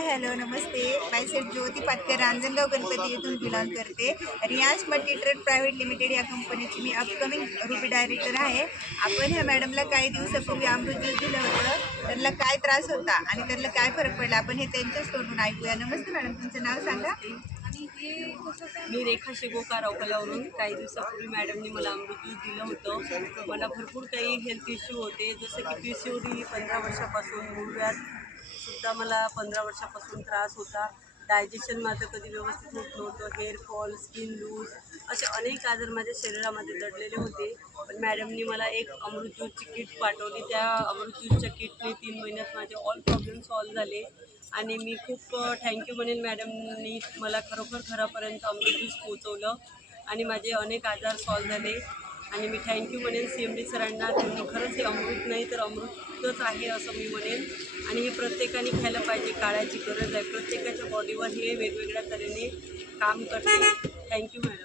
हाय hello नमस्ते. Myself Jyoti Patkar Ranjangaon Ganpati येथून belong करते. रियाज मल्टी ट्रेड प्रायव्हेट लिमिटेड या कंपनीची मी अपकमिंग रुपी डायरेक्टर आहे. आपण ह्या मॅडमला काही दिवसापूर्वी अमृत ज्यूस दिलं होतं. त्यांना काय त्रास होता आणि त्यांना काय फरक पडला आपण हे त्यांच्याच तोंडून ऐकूया. नमस्ते मॅडम तुमचं नाव सांगा. मी रेखा शेगोकार अकोल्यावरून काही दिवसापूर्वी मॅडमनी मला अमृत ज्यूस दिलं होतं. मला भरपूर काही हेल्थ इश्यू होते जसं की पी सी ओ डी पंधरा वर्षापासून मूळव्याध सुद्धा मला पंधरा वर्षापासून त्रास होता. डायजेशन माझं कधी व्यवस्थित होत नव्हतं. हेअर फॉल स्किन लूज असे अनेक आजार माझ्या शरीरामध्ये दडलेले होते. पण मॅडमनी मला एक अमृत ज्यूसची किट पाठवली. त्या अमृत ज्यूसच्या किटने तीन महिन्यात माझे ऑल प्रॉब्लेम सॉल्व झाले. आणि मी खूप थँक्यू म्हणेन मॅडमनी मला खरोखर घरापर्यंत अमृत ज्यूस पोचवलं आणि माझे अनेक आजार सॉल्व झाले. आणि मी थँक्यू म्हणेन सी एम डी सरांना. त्यांनी खरंच हे अमृत नाही तर अमृतच आहे असं मी म्हणेन. आणि हे प्रत्येकाने खायला पाहिजे काळाची गरज आहे. प्रत्येकाच्या बॉडीवर हे वेगवेगळ्या तऱ्हेने काम करते. Thank you madam